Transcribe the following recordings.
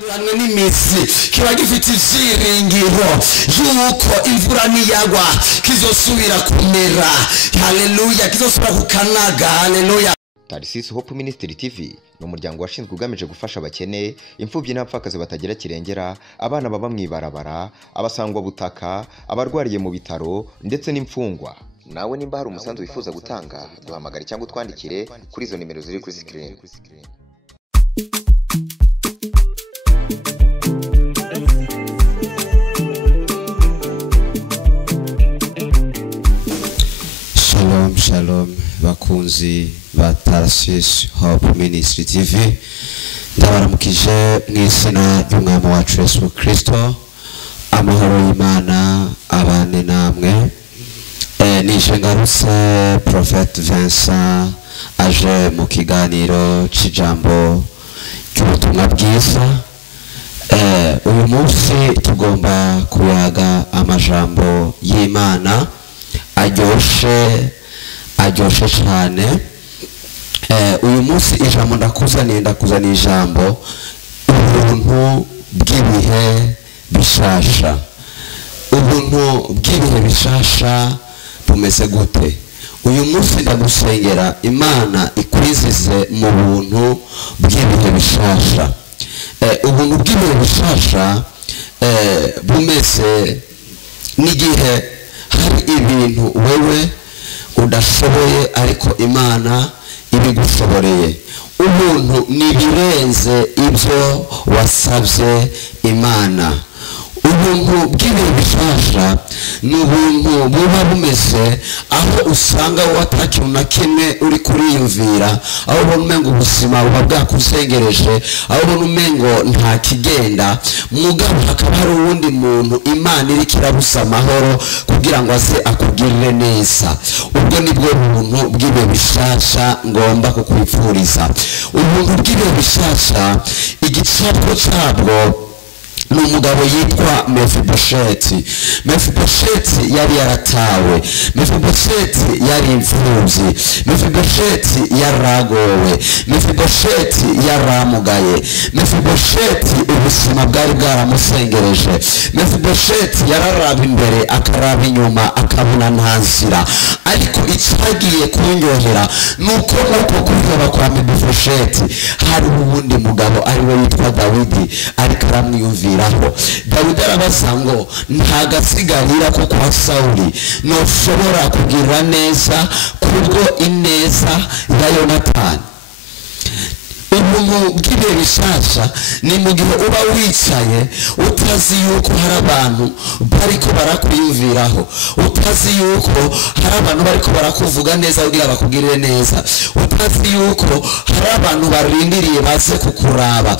Duranwe n'imizi kiba gifite ivyiringiro yuko imvura niyagwa kizosubira kumera. Haleluya, kizosubira kukanaga. Haleluya. Tarisisi Hope Ministry TV no muryango washinzwe ugamije gufasha abakene, imfubyi n'abapfakazi batagira kirengera, abana baba mwibarabara, abasangwa butaka, abarwariye mu bitaro ndetse n'imfungwa. Nawe nimba hari umusanzu wifuza gutanga, duhamagare cyangwa utwandikire kuri izo nimero ziri kuri screen. Shalom, shalom, bakunzi ba Tarisisi Hope Ministry TV. Ndabaramukije mu izina ry'umwami wacu Yesu Kristo. Amahoro y'Imana abane namwe. Nije ngarutse Prophet Vincent aje mu kiganiro cy'ijambo cy'ubutumwa bwiza. Uyu munsi tugomba kuyaga amajambo y'Imana aryoshe cyane. Uyu munsi ijambo ndakuzaniye ijambo ubuntu bw'ibihe bishasha. Ubuntu bw'ibihe bishasha bumeze gute? Uyu munsi ndagusengera Imana ikwizize mu buntu bw'ibihe bishasha. Ubuntu bw'ibihe bishasha bumeze n'igihe hari ibintu wewe udashoboye ariko Imana ibigushoboreye. Ubuntu nibirenze ibyo wasabye Imana. Ubuntu bw'ibihe bishasha ni ubuntu buba bumeze aho usanga watakintu na kimwe uri kuriyumvira, aho ubona umengo ubuzima buba bwakuzengereje, aho ubona umengo nta kigenda, mugabo hakaba hari uwundi muntu Imana iri kirabusa amahoro kugira ngo aze akugirire neza. Ubwo nibwo buntu bw'ibihe bishasha ngomba kukwifuriza. Ubuntu bw'ibihe bishasha igicapo cyabwo ni umugabo yitwa Mefibosheti. Mefibosheti yari yaratawe. Mefibosheti yari imfubyi. Mefibosheti yaragowe. Mefibosheti yaramugaye. Mefibosheti ubuzima bwari bwaramusengereje. Mefibosheti yararaba imbere akaraba inyuma akabona nta nzira, ariko icyagiye kunyohera nuko kureba kwa Mefibosheti hari ubundi mugabo ari we yitwa Dawidi ariko aramwiyumvira. Dawidi arabaza ngo ntagasigarira ko kwa Sawuli noshobora kugira neza kubwo ineza ya Yonatani. Ubuntu bw'ibihe bishasha ni mu gihe uba wicaye utazi yuko hari abantu bariko barakwiyumviraho, utazi yuko hari abantu bariko barakuvuga neza kugira bakugirire neza, utazi yuko hari abantu barindiriye baze kukuraba,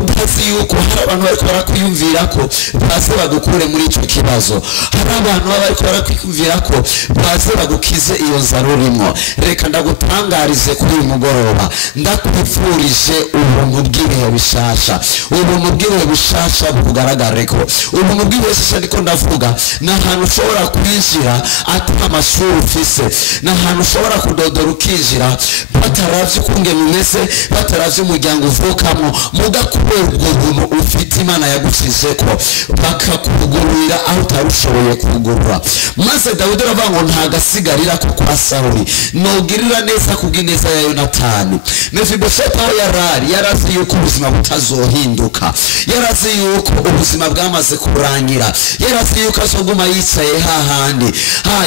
utazi yuko hari abantu bariko barakwiyumvirako baze bagukure muri icyo kibazo, hari abantu bariko barakwiyumvirako baze bagukize iyo nzara urimo. Reka ndagutangarize kuri uyu mugoroba, ndakwifurije ubuntu bw'ibihe bishasha. Ubuntu bw'ibihe bishasha bugaragare ko ubuntu bw'ibihe bishasha ndiko ndavuga na hantu ushobora kwinjira ati amashuri ufise, na hantu ushobora kudodora ukinjira bataravye ukungene umeze, bataravye umuryango uvukamo, mugakubera ubwo buntu ufite Imana yagusizeko bakakugurira aho utarushoboye kugurura. Maze Dawidi aravuga ngo ntagasigarira ko kwa Sawuli nogirira neza kubw'ineza ya Yonatani. Mefibosheti aho yarazi yuko ubuzima butazohinduka, yarazi yuko ubuzima bwamaze kurangira, yarazi yuko azoguma yicaye hahandi,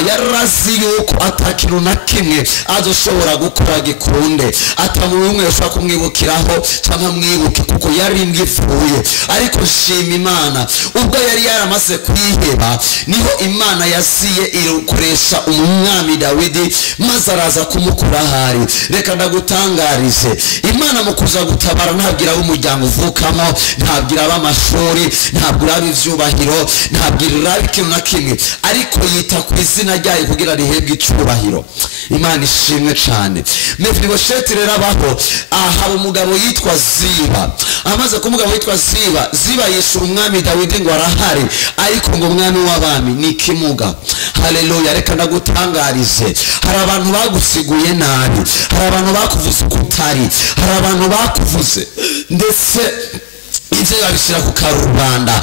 yarazi yuko atakintu na kimwe azoshobora gukora gikunde, atamuntu umwe ushobora kumwibukiraho cyangwa mwibuke kuko yari imwifuye. Ariko shima Imana, ubwo yari yaramaze kwiheba niho Imana yaziye irukoresha umwami Dawidi maze araza kumukura hari. Reka ndagutangarize, Imana mu kuza gutabara ntabwira umuryango uvukamo, ntabwira ab'amashuri, ntabwira ivyubahiro, ntabwira ikintu na kimwe, ariko yita ku izina ryayo kugira rihebwe icyubahiro. Imana ishimwe cyane. Mefibosheti rero abaho aha umugabo yitwa Ziba. Amaze ku mugabo yitwa Ziba yishura umwami Dawidi ngo arahari, ariko ngo umwami w'abami ni kimuga. Haleluya. Reka ndagutangarize, hari abantu bagusiguye nabi, hari abantu bakuvuze ukutari, hari abantu bakuvuze ndetse ibyo babishyira ku karubanda,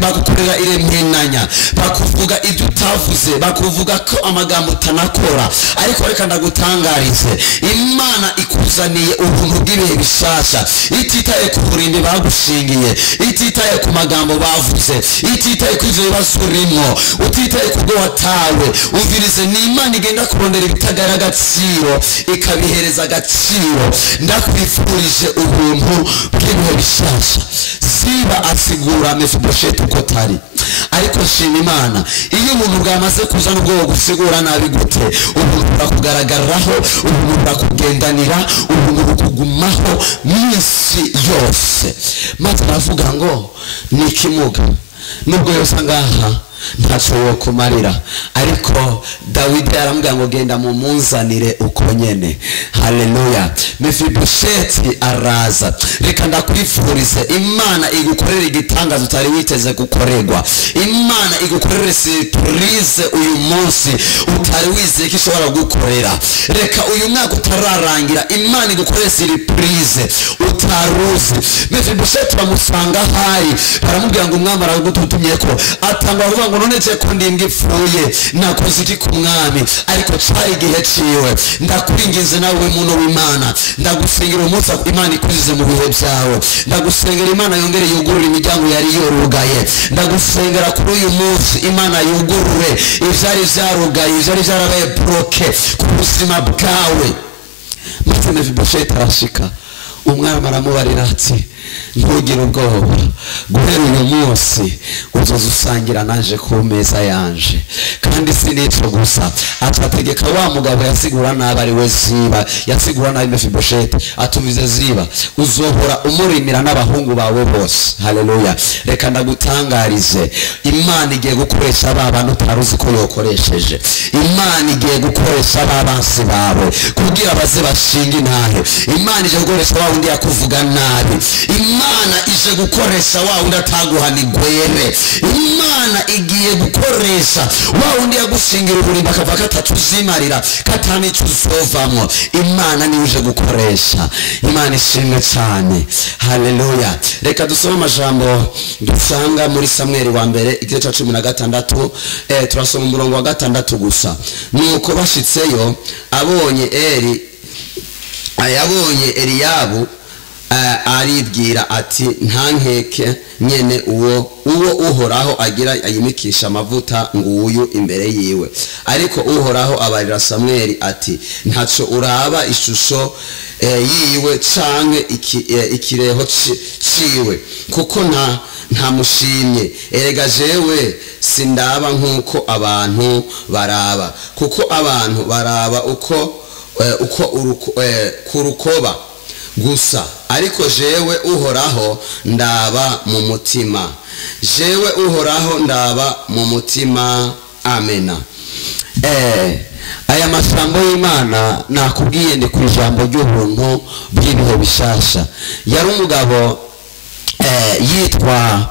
bagukorera iremyenanya, bakuvuga ibyo utavuze, bakuvuga ko amagambo utanakora. Ariko reka ndagutangarize, Imana ikuzaniye ubuntu bw'ibihe bishasha, ititaye ku burimbi bagushingiye, ititaye ku magambo bavuze, ititaye ku ivyo bibazo urimo, utitaye ku bwo watawe. Umvirize, ni Imana igenda kurondera ibitagara agaciro ikabihereza agaciro. Ndakwifurije ubuntu bw'ibihe bishasha. Ziba asigura Mefibosheti uko tari, ariko shima Imana iyo umuntu bwamaze kuza n'ubwo gusigura nabi gute, ubuntu burakugaragaraho, ubuntu burakugendanira, ubuntu bukugumaho minsi yose. Maze aravuga ngo ni ikimuga, nubwo yose ngaha ntacyo wo kumarira, ariko Dawidi aramubwira ngo genda mu munzanire uko nyene. Haleluya. Mefibosheti araza. Reka ndakwifurize, Imana igukorera igitangazo utari witeze gukorerwa. Imana igukorera surprise uyu munsi utari wizeye ko ishobora gukorera. Reka uyu mwaka utararangira, Imana igukorera surprise utaruzi. Mefibosheti bamusanga hari, baramubwira ngo umwami aragutumye ko atangwa kuvuga ngo none je ko ndimbwa ipfuye nakoze iki ku mwami, ariko cyari igihe ciwe. Ndakuringize nawe muntu w'Imana, ndagusengera umunsi Imana ikuzize mu bihe byawe, ndagusengera Imana yongere yugurure imiryango yari yorugaye, ndagusengera kuri uyu munsi Imana yugurure ivyari vyarugaye, ivyari vyarabaye bloke ku buzima bwawe. Maze Mefibosheti arashika, umwami aramubarira ati ntugire ubwoba, guhera uyu munsi uzoza usangira naje ku meza yanje. Kandi si n'icyo gusa, atategeka wa mugabo yasigura nabi ari we Ziba, yasigura nabi Mefibosheti, atumize Ziba, uzohora umurimira n'abahungu bawe bose. Haleluya. Reka ndagutangarize, Imana igiye gukoresha ba bantu utaruzi ko yokoresheje. Imana igiye gukoresha ba bansi bawe kugira baze bashinga intahe. Imana ije gukoresha wa wundi yakuvuga nabi. Imana ije gukoresha wa wundi ataguhanigwere. Imana igiye gukoresha wa wundi yagushingira uburimba akava katatuzimarira katani icyo uzovamwo. Imana niwe uje gukoresha. Imana ishimwe cyane. Haleluya. Reka dusome amajambo dusanga muri Samweli wa mbere igice cya 16. Turasoma umurongo wa 6 gusa. Nuko bashitseyo yabonye Eliyabu aribwira ati nta nkeke nyene uwo uhoraho agira ayimikisha amavuta nguyu imbere yiwe. Ariko uhoraho abarira Samweli ati ntaco uraba ishusho yiwe canke ikireho ciwe, kuko nta mushimye. Erega jewe sindaba nkuko abantu baraba, kuko abantu baraba uko kurukoba gusa, ariko jewe uhoraho ndaba mu mutima. Jewe uhoraho ndaba mu mutima. Amena. Aya masambo y'Imana nakubwiye ndi ku ijambo ry'ubuntu bw'ibihe bishasha. Yari umugabo yitwa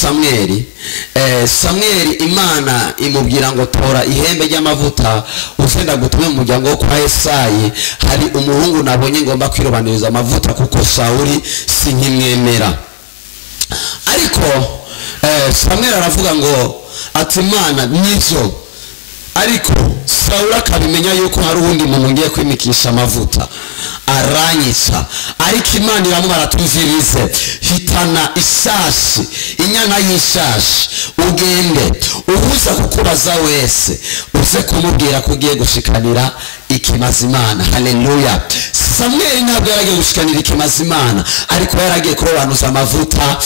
Samweli. Samweli Imana imubwira ngo tora ihembe ry'amavuta ufenda gutumwe mu muryango wo kwa Yesayi, hari umuhungu nabonye ngomba kwirobaniriza amavuta kuko Sauli sinkimwemera. Ariko Samweli aravuga ngo ati Imana nizo, ariko Sauli akabimenya yuko hari uwundi muntu ngiye kwimikisha amavuta aranyisa. Ariko Imana iramubara tumvirize, hitana isashi, inyana y'ishashi, ugende uhuza kukubaza wese uze kumubwira kugiye gushikanira ikimazimana. Haleluya. Samweli ntabwo yaragiye gushikanira ikimazimana, ariko yaragiye kurobanuza amavuta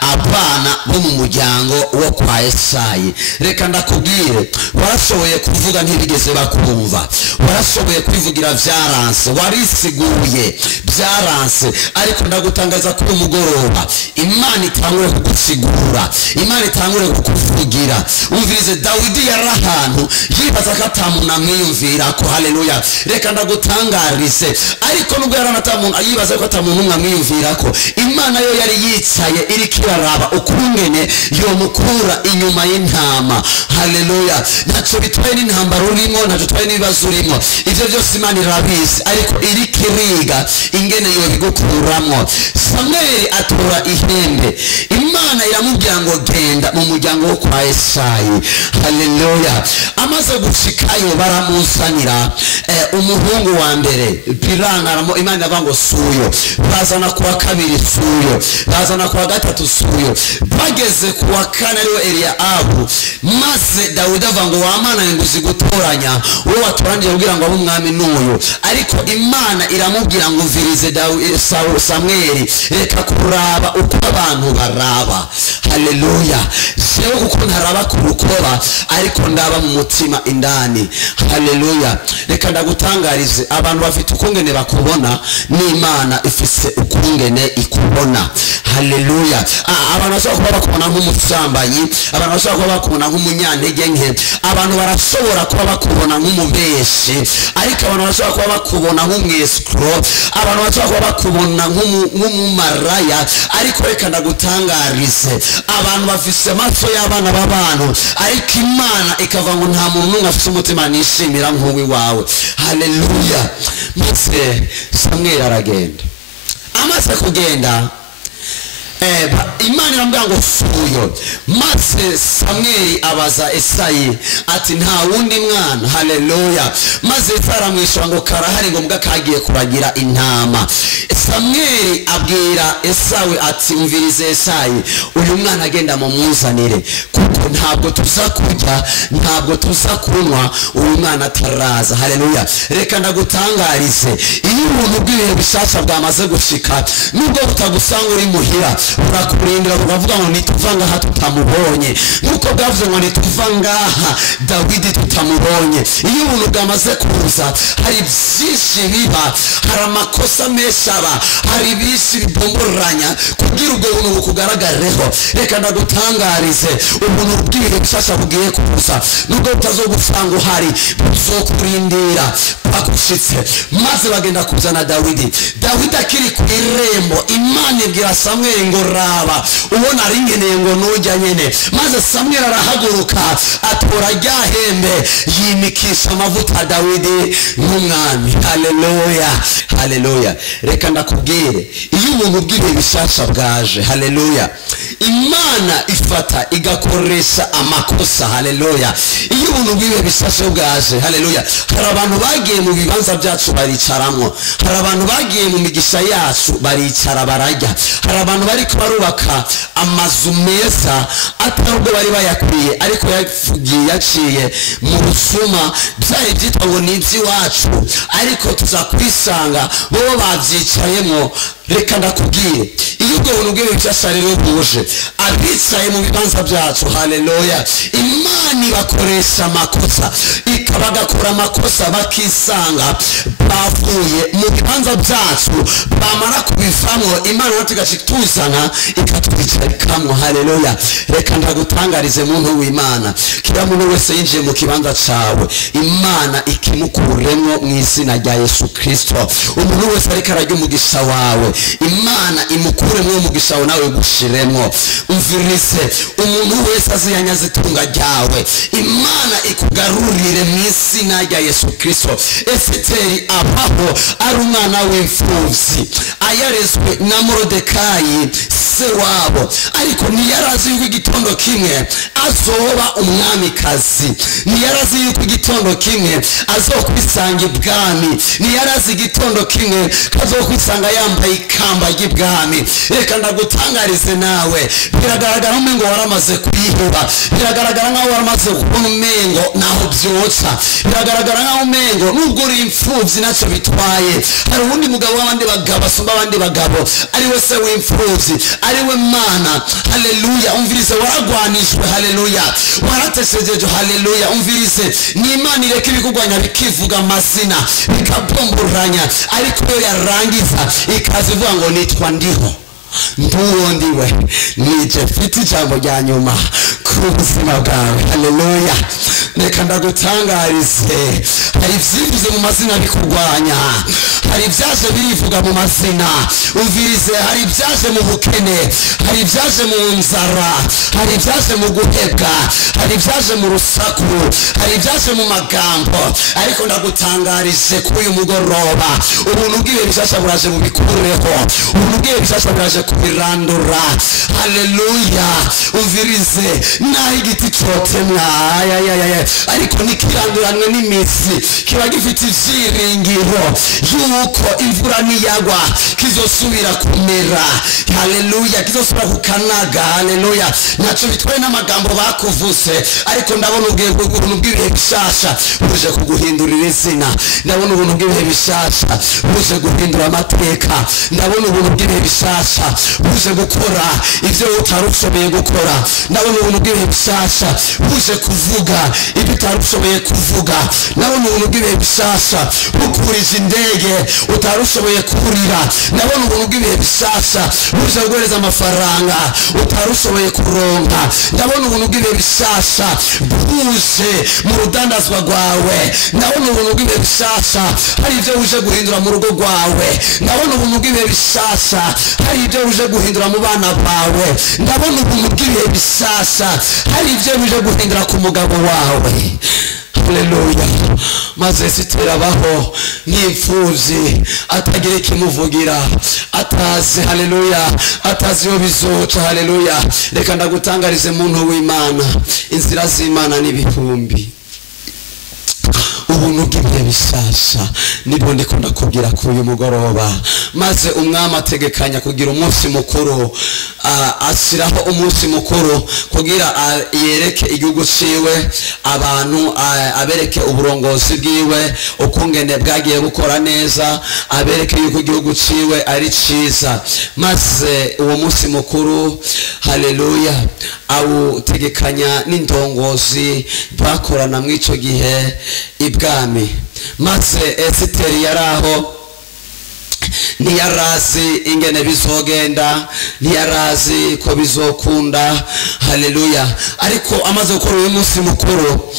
abana bo mu muryango wo kwa Yesayi. Reka ndakubwire, warashoboye kuvuga ntibigeze bakumva, warashoboye kwivugira byaranse, warisiguye byaranse, ariko ndagutangaza kuri umugoroba Imana itangure kugusigura, Imana itangure kukuvugira. Umvirize, Dawidi yari ahantu yibaza ko atamuntu amwiyumvira ko. Haleluya. Reka ndagutangarize, ariko nubwo yari atamuntu yibaza ko atamuntu amwiyumvira ko, Imana yo yari yicaye iri kira araraba ukungene yomukura inyuma y'intama. Haleluya. Naco bitwaye n'intambara urimo, naco bitwaye n'ibibazo urimo, ivyo byose Imana irabizi, ariko iri kiriga ingene yobigukuramwo. Samweli atora ihembe, Imana iramubwira ngo genda mu muryango wo kwa Esayi. Haleluya. Amaze gushikayo baramuzanira umuhungu wa mbere Birana, Imana avuga ngo suyo, bazana kuwa kabiri suyo, bazana kuwa gatatu suyo, bageze kuwa kane ariwe Eliabu. Maze Dawidi avuga ngo wamana nguzi gutoranya wowe watorangiye kugira ngo abe umwami n'uyu, ariko Imana iramubwira ngo mvirize Samweli, reka kuraba uko abantu baraba. Haleluya. Sewe kuko ntaraba ku rukoba ariko ndaba mu mutima indani. Haleluya. Reka ndagutangarize, abantu bafite ukungene bakubona n'Imana ifise ukungene ikubona. Haleluya. Abantu bashobora kuba bakubona nk'umusambanyi, abantu bashobora kuba bakubona nk'umunyantege nke, abantu barashobora kuba bakubona nk'umubeshi, ariko abantu bashobora kuba bakubona nk'umwescro, abantu bashobora kuba bakubona nk'umumaraya, ariko reka ndagutangarize, abantu bafise amaso y'abana b'abantu, ariko Imana ikava ngo nta muntu n'umwe afise umutima nishimira nk'uwiwawe. Haleluya. Maze Samweli aragenda, amaze kugenda Imana iramubwira ngo suyo. Maze Samweli abaza Esayi ati nta wundi mwana. Haleluya. Maze Esayi aramwishyura ngo karahari ngo mbwa kagiye kuragira intama. Samweli abwira Esayi ati mvirize Esayi, uyu mwana agenda mu muzanire, kuko ntabwo tuza kurya, ntabwo tuza kunywa uyu mwana ataraza. Haleluya. Reka ndagutangarize, iyo ubuntu bw'ibihe bishasha bwamaze gushika, nubwo butagusanga uri muhira, urakurindira ukavuga ngo nituva ngaha tutamubonye, nuko bwavuze ngo nituva ngaha Dawidi tutamubonye. Iyo ubuntu bwamaze kuza, hari byinshi biba, hari amakosa menshi aba, hari byinshi bibomboranya kugira ubwo buntu bukugaragareho. Reka ndagutangarize, ubuntu bw'ibihe bishasha bugiye kuza, nubwo butazogusanga uhari, buzokurindira bagushitse. Maze bagenda kuzana Dawidi. Dawidi akiri ku irembo, Imana ibwira Samweli ngo raba ubona ari ngeneye ngo nujya nyene. Maze Samweli arahaguruka atora rya hembe, yimikisha amavuta Dawidi nk'umwami. Haleluya. Haleluya. Reka ndakubwire, iyo ubuntu bw'ibihe bishasha bwaje, haleluya, Imana ifata igakoresha amakosa. Haleluya. Iyo ubuntu bw'ibihe bishasha bwaje, haleluya, hari abantu bagiye mu bibanza byacu baricaramwo, hari abantu bagiye mu migisha yacu baricara barajya, hari abantu bari barubaka amazu meza atarubwo bari bayakwiye, ariko yaciye mu rusuma, byari byitwa ngo ni iby'iwacu, ariko tuza kwisanga bo babyicayemo. Reka ndakubwire, iyo ubwo buntu bw'ibihe bishasha rero buje, abicaye mu bibanza byacu, haleluya, Imana ibakoresha amakosa, ikabagakora amakosa, bakisanga bavuye mu bibanza byacu, bamara kubivamo Imana natwe igashituzana ikatwicarikamo. Haleluya. Reka ndagutangarize muntu w'Imana, kira muntu wese yinjiye mu kibanza cawe, Imana ikimukuremwo mu izina rya Yesu Kristo. Umuntu wese ariko arajya umugisha wawe, Imana imukuremwo umugisha wawe nawe gushiremwo. Umvirize, umuntu wese aziyanyaza itunga ryawe, Imana ikugarurire mu izina rya Yesu Kristo. Esiteri abaho ari umwana w'imfuvyi, ayarezwe na Morodekayi se wabo, ariko ntiyarazi yuko igitondo kimwe azoba umwamikazi, ntiyarazi yuko igitondo kimwe azokwisanga ibwami, ntiyarazi igitondo kimwe kazokwisanga yambaye ikamba ry'ibwami. Reka ndagutangarize nawe, biragaragara umengo waramaze kwiheba, biragaragara nkaho waramaze kubona umengo naho byotsa, biragaragara nkaho umengo nubwo uri imfuvyi naco bitwaye. Hari uwundi mugabo w'abandi bagabo asumba abandi bagabo, ari we se w'imfuvyi, ari we Mana. Haleluya. Umvirize, waragwanishwe. Haleluya. Warateshejeje. Haleluya. Umvirize, ni Imana ireka ibikugwanya bikivuga amazina bikabomboranya, ariko yo yarangiza ikazivuga ngo nitwa ndiho, nduwo ndiwe, nije mfite ijambo rya nyuma ku buzima bwawe. Haleluya. Reka ndagutangarize, hari ibyivuze mu mazina bikurwanya, hari ibyaje birivuga mu mazina. Umvirize, hari ibyaje mu bukene, hari ibyaje mu nzara, hari ibyaje mu guhebwa, hari ibyaje mu rusaku, hari ibyaje mu magambo. Ariko ndagutangarije kuri uyu mugoroba, ubuntu bw'ibihe bishasha buraje bubikureho, ubuntu bw'ibihe bishasha buraje kubirandura. Haleluya. Umvirize, naho igiti cotemwa ariko nikiranduranwe n'imizi, kiba gifite ivyiringiro yuko imvura niyagwa kizosubira kumera. Haleluya. Kizosubira kukanaga. Haleluya. Naco bitwaye n'amagambo bakuvuze, ariko ndabona ubuntu bw'ibihe bishasha buje kuguhindurira izina. Ndabona ubuntu bw'ibihe bishasha buje guhindura amateka. Ndabona ubuntu bw'ibihe bishasha buje gukora ibyo utarushoboye gukora. Ndabona ubuntu bw'ibihe bishasha buje kuvuga ibyo utarushoboye kuvuga. Ndabona ubuntu bw'ibihe bishasha bukurije indege utarushoboye kurira. Ndabona ubuntu bw'ibihe bishasha buje guhereza amafaranga utarushoboye kuronka. Ndabona ubuntu bw'ibihe bishasha buje mu rudandazwa rwawe. Ndabona ubuntu bw'ibihe bishasha hari ibyo buje guhindura mu rugo rwawe. Ndabona ubuntu bw'ibihe bishasha hari ibyo buje guhindura mu bana bawe. Ndabona ubuntu bw'ibihe bishasha hari ibyo buje guhindura ku mugabo wawe. Haleluya. Maze Esiteri abaho nk'imfuvyi, atagira ikimuvugira, atazi. Haleluya. Atazi iyo bizoca. Haleluya. Reka ndagutangarize muntu w'Imana, inzira z'Imana n'ibihumbi. Ubuntu bw'ibihe bishasha nibwo ndiko ndakubwira kuri uyu mugoroba. Maze umwami ategekanya kugira umunsi mukuru, ashyiraho umunsi mukuru kugira yereke igihugu ciwe abantu, abereke uburongozi bwiwe ukungene bwagiye bukora neza, abereke yuko igihugu ciwe ari ciza. Maze uwo munsi mukuru, haleluya, awutegekanya n'indongozi bakorana mw'ico gihe ibwami. Maze Esiteri yaraho, ntiyarazi ingene bizogenda, ntiyarazi ko bizokunda. Haleluya. Ariko amaze gukora uyu munsi mukuru,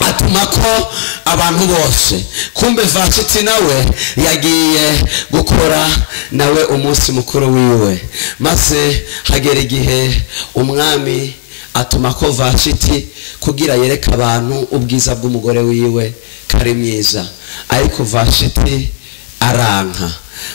atumako abantu bose. Kumbe Vashiti nawe yagiye gukora nawe umunsi mukuru wiwe. Maze hagera igihe umwami atumako Vashiti kugira yereka abantu ubwiza bw'umugore wiwe kari mwiza. Ariko Vashiti aranka,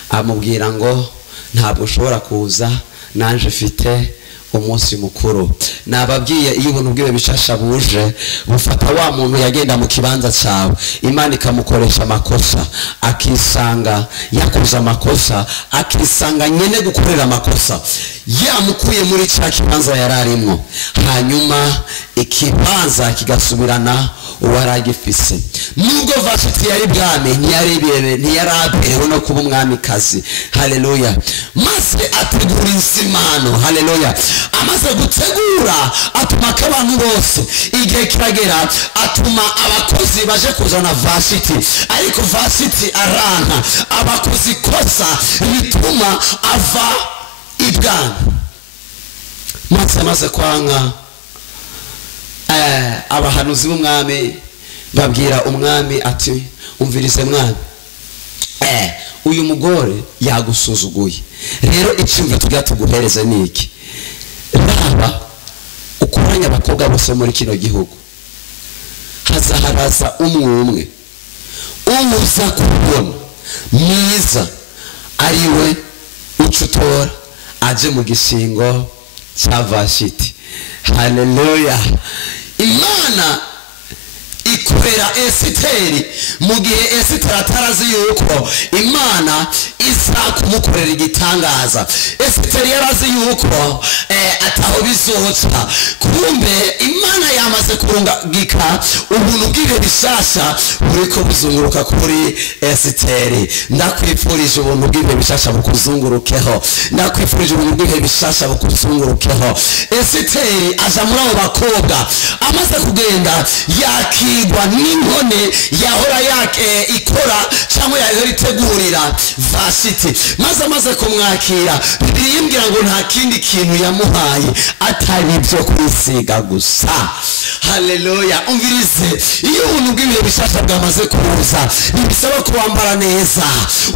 amubwira ngo ntabwo ushobora kuza, nanje mfite umunsi mukuru. Nababwiye, iyo ubuntu bwiwe bishasha buje bufata wa muntu yagenda mu kibanza cyawe, Imana ikamukoresha amakosa, akisanga yakoze amakosa, akisanga nyene gukorera amakosa, yamukuye muri cya kibanza yararimo, hanyuma ikibanza kigasubirana uwaragifise. Nubwo Vashiti yari bwami, ntiyaraberewe no kuba umwamikazi. Haleluya. Maze ategura insimano. Haleluya. Amaze gutegura, atuma abantu bose. Igihe kiragera, atuma abakozi baje kuzana Vashiti, ariko Vashiti aranka. Abakozi kosa bituma ava ibwami. Maze kwanga, abahanuzi b'umwami babwira umwami ati, umvirize mwami, uyu mugore yagusuzuguye, rero icyumva tujya tuguhereza niki? Raba ukoranya abakobwa bose muri kino gihugu, hazaharaza umwe umuza kubona mwiza, ariwe ucutora aje mu gishingo cya Vashiti. Haleluya. Imana ikorera Esiteri mu gihe Esiteri atarazi yuko Imana iza kumukorera igitangaza. Esiteri yarazi yuko ataho bizoca. Kumbe Imana yamaze kurungika ubuntu bw'ibihe bishasha buriko buzunguruka kuri Esiteri. Ndakwifurije ubuntu bw'ibihe bishasha bukuzungurukeho. Ndakwifurije ubuntu bw'ibihe bishasha bukuzungurukeho. Esiteri aza muri abo bakobwa, amaze kugenda yakira kwakirwa n'inkone yahora yake ikora cyangwa yahora itegurira Vashiti. Maze amaze kumwakira, Bibiliya imbwira ngo nta kindi kintu yamuhaye atari ibyo kwisiga gusa. Haleluya. Umvirize, iyo ubuntu bw'ibihe bishasha bwamaze kuza, ntibisaba kuwambara neza.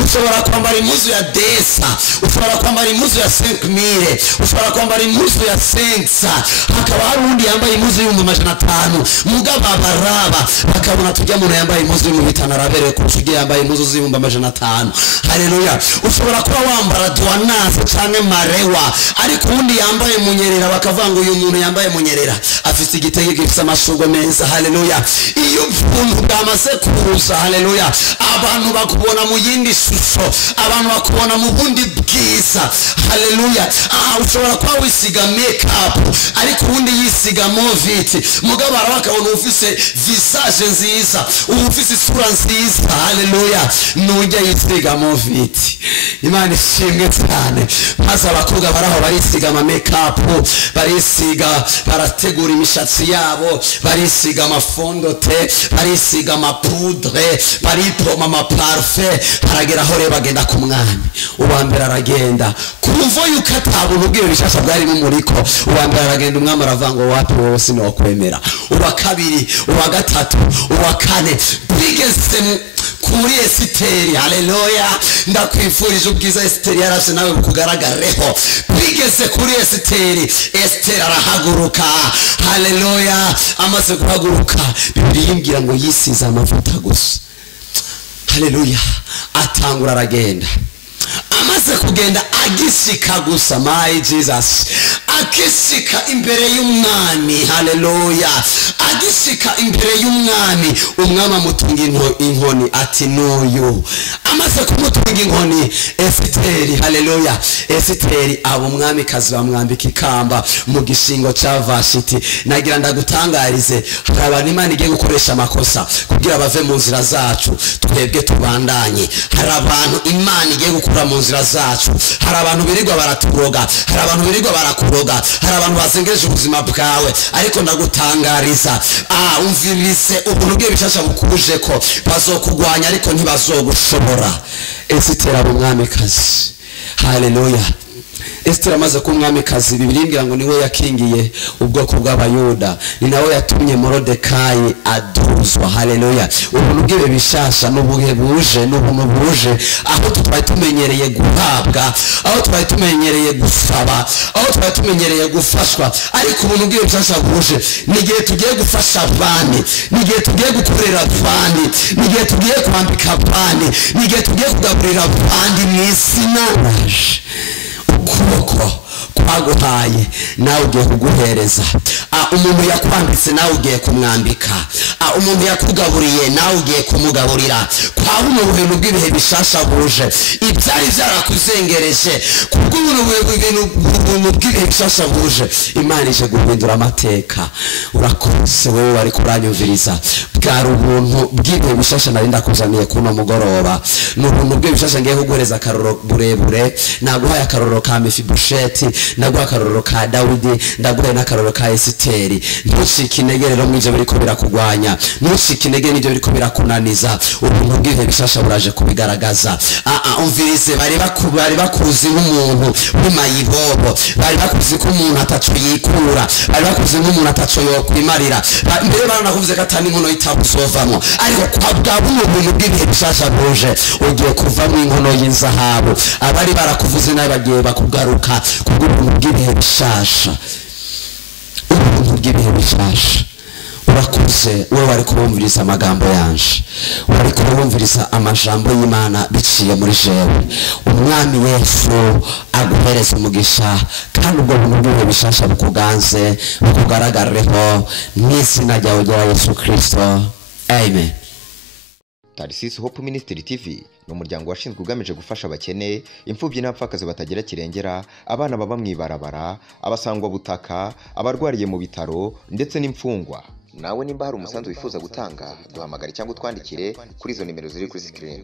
Ushobora kwambara impuzu ya desa, ushobora kwambara impuzu ya 5,000, ushobora kwambara impuzu ya 500, hakaba hari undi yambaye impuzu y'$500. Mugabo abaraba bakabona tujya muntu yambaye impuzu y'$500 arabere kurusha ugiye yambaye impuzu $500. Haleluya. Ushobora kuba wambara duanase cyangwa marewa, ariko undi yambaye munyerera bakavuga ngo uyu muntu yambaye munyerera afite igitege gifite amashurwe meza. Haleluya. Iyo ubuntu bwamaze kuza, haleluya, abantu bakubona mu yindi shusho, abantu bakubona mu bundi bwiza. Haleluya. Ushobora kuba wisiga makeup ariko ubundi yisiga moviti, mugabo bakabona ufise visage nziza, ufise isura nziza. Haleluya. Nujya yisiga moviti. Imana ishimwe cyane. Maze abakobwa baraho barisiga ama makeup, barisiga, barategura imishatsi yabo, barisiga amafondote, barisiga amapudre, baripoma amaparfum, haragera aho reba bagenda ku mwami. Uwa mbere aragenda kumva yuko atabuntu bw'iyo bishasha bwari mu muriko. Uwa mbere aragenda, umwami aravuga ngo wapi wowe sinokwemera. Uwa kabiri, uwa gatatu, uwa kane, bigeze kuri Esiteri. Haleluya. Ndakwifurije ubwiza Esiteri yarashe nawe bukugaragareho. Bigeze kuri Esiteri, Esiteri arahaguruka. Haleluya. Amaze guhaguruka, Bibiliya imbwira ngo yisize amavuta gusa. Haleluya. Atangura aragenda. Amaze kugenda agishika gusa, my Jesus, agishika imbere y'umwami. Haleluya. Agishika imbere y'umwami, umwami amutunga inkoni ati n'uyu. Amaze kumutunga inkoni Esiteri, haleluya, Esiteri abo umwami kazi bamwambika ikamba mu gishingo cya Vashiti. Nagira ndagutangarize, hari abantu Imana igiye gukoresha amakosa kugira bave mu nzira zacu twebwe tubandanye. Hari abantu Imana igiye gukura mu nzira zacu. Hari abantu birirwa baraturoga, hari abantu birirwa barakuroga, hari abantu bazengereje ubuzima bwawe, ariko ndagutangariza, umvirize, ubuntu bw'iyo bishasha bukuje ko bazokugwanya ariko ntibazogushobora. Esiteri aba umwamikazi. Haleluya. Esiteri amaze kuba umwamikazi, Bibiliya imbwira ngo niwe yakingiye ubwoko bw'Abayuda, ni nawe yatumye Morodekayi aduzwa. Haleluya. Ubuntu bw'ibihe bishasha n'ubuhe buje, n'ubuntu buje aho twari tumenyereye guhabwa, aho twari tumenyereye gusaba, aho twari tumenyereye gufashwa, ariko ubuntu bw'ibihe bishasha buje n'igihe tugiye gufasha abandi, n'igihe tugiye gukorera abandi, n'igihe tugiye kwambika abandi, n'igihe tugiye kugaburira abandi mu izina ryaje. Ukuboko kwaguhaye nawe ugiye kuguhereza. Umuntu yakwambitse nawe ugiye kumwambika. Umuntu yakugaburiye nawe ugiye kumugaburira. Kwa buno buntu bw'ibihe bishasha buje, ibyari byarakuzengereje kubw'ubuntu bw'ibihe bishasha buje, Imana ije guhindura amateka. Urakoze wewe wari kuranyumviriza. Bwari ubuntu bw'ibihe bishasha nari ndakuzaniye kuno mugoroba. N'ubuntu bw'ibihe bishasha ngiye kuguhereza akaroro burebure. Naguhaye akaroro ka Mefibosheti, naguha akaroro ka Dawidi, ndaguhaye n'akaroro ka Esiteri. Ntushike intege rero mw'ivyo biriko birakugwanya, ntushike intege n'ivyo biriko birakunaniza. Ubuntu bw'ibihe bishasha buraje kubigaragaza. Umvirize, bari bakuzi nk'umuntu w'imayibobo, bari bakuzi ko umuntu ataco yikura, bari bakuzi nk'umuntu ataco yokwimarira, mbere baranakuvuze ko atani inkono itabuzovamwo, ariko kwa bwa buno buntu bw'ibihe bishasha buje ugiye kuvamo inkono y'inzahabu. Abari barakuvuze nawe bagiye bakugaruka kubw'ubuntu bw'ibihe bishasha. Ubuntu bw'ibihe bishasha. Urakuze wowe wari kubumviriza amagambo yanje, wari kubumviriza amajambo y'Imana biciye muri jewe. Umwami Yesu aguhereza umugisha, kandi ubwo buntu bw'ibihe bishasha bukuganze, bukugaragareho n'izina ryawe rya Yesu Kristo. Amen. Tarisisi Hope Ministry TV ni umuryango washinzwe ugamije gufasha abakene, imfubyi n'abapfakazi batagira kirengera, abana baba mwibarabara, abasangwa butaka, abarwariye mu bitaro ndetse n'imfungwa. Nawe nimba hari umusanzu wifuza gutanga, duhamagare cyangwa utwandikire kuri izo nimero ziri kuri screen.